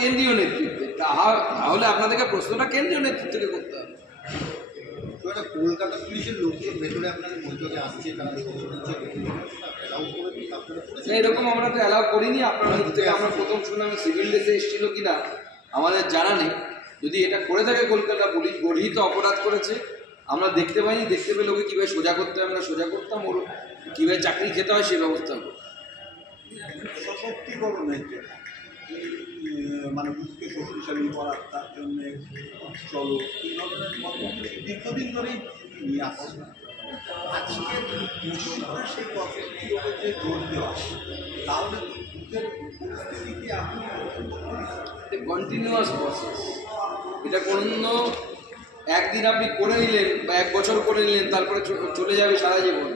কেন্দ্রীয় নেতৃত্বে। তাহলে আপনাদেরকে প্রশ্নটা কেন্দ্রীয় নেতৃত্বকে করতে হবে। কলকাতা পুলিশের লোকজন ভেতরে আপনাদের বৈঠকে আসছে, তারা এরকম আমরা তো অ্যালাউ করিনি। আপনার মুখ থেকে আমরা প্রথম শুনলাম সিভিল ড্রেসে এসেছিল কিনা আমাদের জানা নেই। যদি এটা করে থাকে কলকাতা পুলিশ গর্হিত অপরাধ করেছে, আমরা দেখতে পাইনি। দেখতে পেলে ওকে কীভাবে সোজা করতে হয় আমরা সোজা করতাম, ওর কীভাবে চাকরি খেতে হয় সে ব্যবস্থা করব। সশক্তিকরণের জন্য মানে বুঝকে শক্তিশালী করার, তার জন্যে চলো এই ধরনের দীর্ঘদিন ধরেই নিয়ে আসছে। আজকে সেই প্রসেসটির উপর যে জোর দেওয়া, তাহলে বুথের পরিস্থিতি কি আপনি কন্টিনিউয়াস প্রসেস। এটা কোনো একদিন আপনি করে নিলেন বা 1 বছর করে নিলেন তারপরে চলে যাবে সারা জীবন,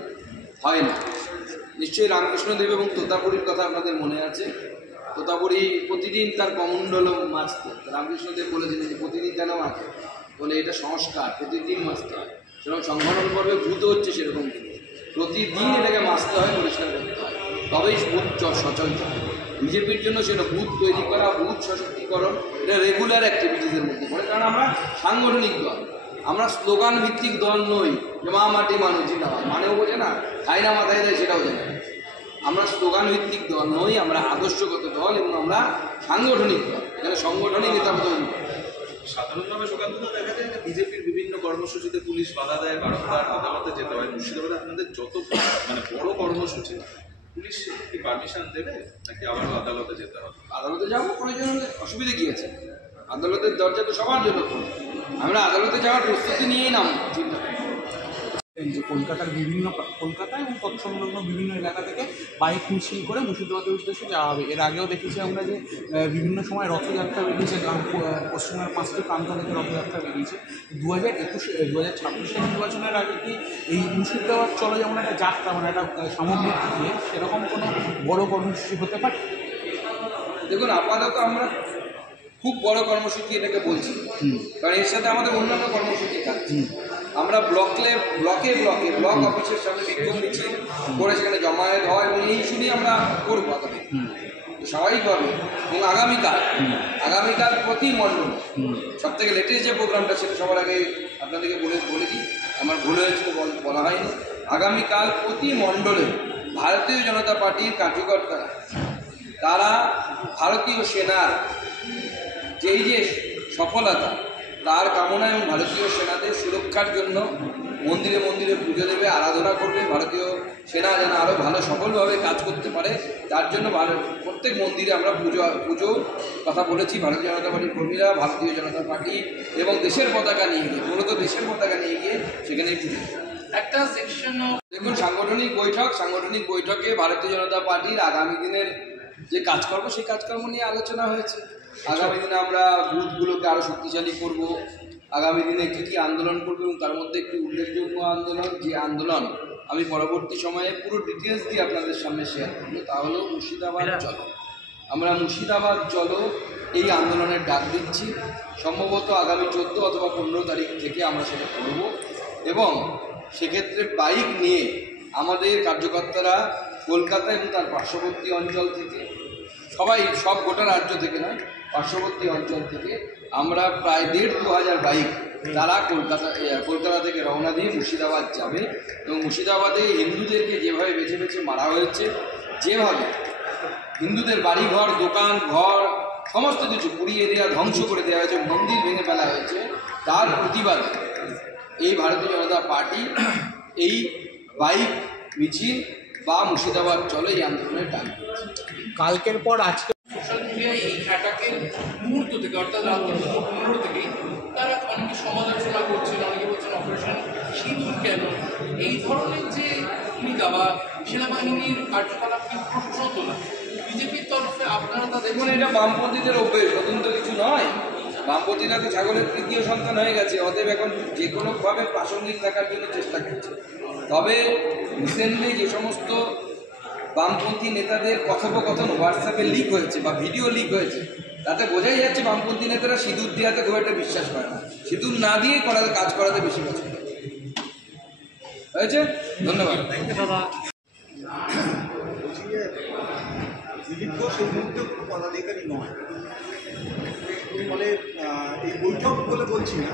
হয় না। নিশ্চয়ই রামকৃষ্ণদেব এবং তোতাপুরীর কথা আপনাদের মনে আছে। তোতাপুরী প্রতিদিন তার কমণ্ডল মাছতে, রামকৃষ্ণদেব বলেছিলেন যে প্রতিদিন কেন মাছে, বলে এটা সংস্কার, প্রতিদিন মাছতে হয়। সেরকম সংগঠন পর্বে ভূত হচ্ছে সেরকম কিন্তু প্রতিদিন এটাকে মাছতে হয়, পরিষ্কার করতে হয়, তবেই ভূত সচল চলে। বিজেপির জন্য সেটা বুথ তৈরি করা, বুথ সশক্তিকরণ, এটা রেগুলার অ্যাক্টিভিটিসের মধ্যে পড়ে। কারণ আমরা সাংগঠনিক দল, আমরা স্লোগান ভিত্তিক দল নই যে মা মাটি মানুষ জিন্দাবাদ মানেও বোঝে না, খাই না মাথায় দেয় সেটাও জানে না। আমরা স্লোগান ভিত্তিক দল নই, আমরা আদর্শগত দল এবং আমরা সাংগঠনিক দল। এখানে সংগঠনই নেতা তৈরি করে। সাধারণভাবে সুকান্তদা দেখা যায় যে বিজেপির বিভিন্ন কর্মসূচিতে পুলিশ বাধা দেয়, বারংবার আদালতে যেতে হয়। মুর্শিদাবাদে আপনাদের যত মানে বড় কর্মসূচি পুলিশ কি পারমিশন দেবে নাকি আবারও আদালতে যেতে হবে? আদালতে যাবো, প্রয়োজন হলে। অসুবিধা কী আছে? আদালতের দরজা তো সবার জন্য খোলা। আমরা আদালতে যাওয়ার প্রস্তুতি নিয়েই নাম চিন্তা করি। যে কলকাতা এবং তৎসংলগ্ন বিভিন্ন এলাকা থেকে বাইক মিছিল করে মুর্শিদাবাদের উদ্দেশ্যে যাওয়া হবে। এর আগেও দেখেছি আমরা যে বিভিন্ন সময় রথযাত্রা বেরিয়েছে, পশ্চিমের 5টি প্রান্ত থেকে রথযাত্রা বেরিয়েছে। 2026 নির্বাচনের আগে কি এই মুর্শিদাবাদ চলো যেমন একটা যাত্রা, মানে একটা সামগ্রিক দিয়ে সেরকম কোনো বড় কর্মসূচি হতে পারে? দেখুন, আপাতত আমরা খুব বড় কর্মসূচি এটাকে বলছি, কারণ এর সাথে আমাদের অন্যান্য কর্মসূচি থাকছে। আমরা ব্লক অফিসের সামনে বিক্ষোভ মিছিল করে সেখানে জমায়েত হয় এবং এই ইস্যু নিয়ে আমরা করবো আগামী স্বাভাবিকভাবে। এবং আগামীকাল প্রতি মণ্ডল সব থেকে লেটেস্ট যে প্রোগ্রামটা সেটা সবার আগে আপনাদেরকে বলে দিই, আমার ভুল হয়েছিল বলা হয়নি। আগামীকাল প্রতি মণ্ডলে ভারতীয় জনতা পার্টির কার্যকর্তারা তারা ভারতীয় সেনার যেই যে সফলতা তার কামনা এবং ভারতীয় সেনাদের সুরক্ষার জন্য মন্দিরে মন্দিরে পুজো দেবে, আরাধনা করবে। ভারতীয় সেনা যেন আরও ভালো সফলভাবে কাজ করতে পারে তার জন্য প্রত্যেক মন্দিরে আমরা পুজো কথা বলেছি। ভারতীয় জনতা পার্টির কর্মীরা ভারতীয় জনতা পার্টি এবং দেশের পতাকা নিয়ে গিয়ে, মূলত দেশের পতাকা নিয়ে গিয়ে সেখানেই পুজো একটা সেকশন। দেখুন, সাংগঠনিক বৈঠকে ভারতীয় জনতা পার্টির আগামী দিনের যে কাজকর্ম সেই কাজকর্ম নিয়ে আলোচনা হয়েছে। আগামী দিনে আমরা বুথগুলোকে আরও শক্তিশালী করব, আগামী দিনে কী কী আন্দোলন করব এবং তার মধ্যে একটি উল্লেখযোগ্য আন্দোলন, যে আন্দোলন আমি পরবর্তী সময়ে পুরো ডিটেলস দিয়ে আপনাদের সামনে শেয়ার করব, তা হলো মুর্শিদাবাদ চলো। আমরা মুর্শিদাবাদ চলো এই আন্দোলনের ডাক দিচ্ছি। সম্ভবত আগামী 14 অথবা 15 তারিখ থেকে আমরা সেটা করব এবং সেক্ষেত্রে বাইক নিয়ে আমাদের কার্যকর্তারা কলকাতা এবং তার পার্শ্ববর্তী অঞ্চল থেকে সব গোটা রাজ্য থেকে নয়, পার্শ্ববর্তী অঞ্চল থেকে আমরা প্রায় 1,500 বাইক তারা কলকাতা থেকে রওনা দিয়ে মুর্শিদাবাদ যাবে এবং মুর্শিদাবাদে হিন্দুদেরকে যেভাবে বেছে বেছে মারা হয়েছে, যেভাবে হিন্দুদের বাড়িঘর, দোকান, ঘর সমস্ত কিছু পুড়িয়ে দেওয়া, ধ্বংস করে দেওয়া হয়েছে, মন্দির ভেঙে ফেলা হয়েছে, তার প্রতিবাদে এই ভারতীয় জনতা পার্টি এই বাইক মিছিল বা মুর্শিদাবাদ চলো এই আন্দোলনের ডাক দিচ্ছে। কালকের পর আজকে সোশ্যাল মিডিয়ায় এই অ্যাটাকের মুহূর্ত থেকে, অর্থাৎ রাত 15 থেকেই তারা অনেকে সমালোচনা করছেন, অনেকে বলছেন অপারেশন সিঁদুর কেন, এই ধরনের যে ভূমিকা বা সেনাবাহিনীর কার্যকলাপ কি প্রশ্ন না বিজেপির তরফে আপনারা তাদের? দেখুন, এটা বামপন্থীদের অভ্যেস, নতুন তো কিছু নয়। বামপন্থীরা তো ছাগলের তৃতীয় সন্তান হয়ে গেছে, অতএব এখন যে কোনোভাবে প্রাসঙ্গিক থাকার জন্য চেষ্টা করছে। তবে রিসেন্টলি যে সমস্ত বামপন্থী নেতাদের কথোপকথন হোয়াটসঅ্যাপে লিক হয়েছে বা ভিডিও লিক হয়েছে, তাতে বোঝাই যাচ্ছে বামপন্থী নেতারা সিঁদুর দেওয়াতে খুব একটা বিশ্বাস করে না, সিঁদুর না দিয়ে কাজ করাতে বেশি পছন্দ হয়েছে। ধন্যবাদ। দিলীপ ঘোষ এই মুহূর্তে কোনো পদাধিকারী নয়, ফলে এই বৈঠক বলে বলছি না,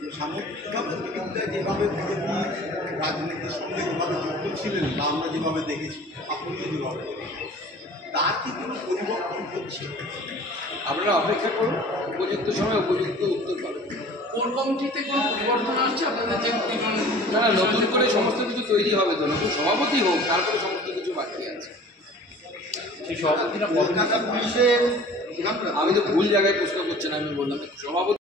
যে সামগ্রিকভাবে বিরোধিতায় যেভাবে বিজেপি রাজনীতির সঙ্গে যেভাবে যুক্ত ছিলেন বা আমরা যেভাবে দেখেছি, আপনিও যেভাবে দেখেছেন, তার কি কোনো পরিবর্তন হচ্ছে? আপনারা অপেক্ষা করুন, উপযুক্ত সময় উপযুক্ত উত্তর পাবেন। কোর কমিটিতে কোনো পরিবর্তন আসছে আপনাদের যে দুজন না না, নতুন করে সমস্ত কিছু তৈরি হবে তো, নতুন সভাপতি হোক, তারপরে সমস্ত কিছু বাকি আছে। কলকাতা পুলিশের আমি তো ভুল জায়গায় প্রশ্ন করছেন, আমি বললাম সভাপতি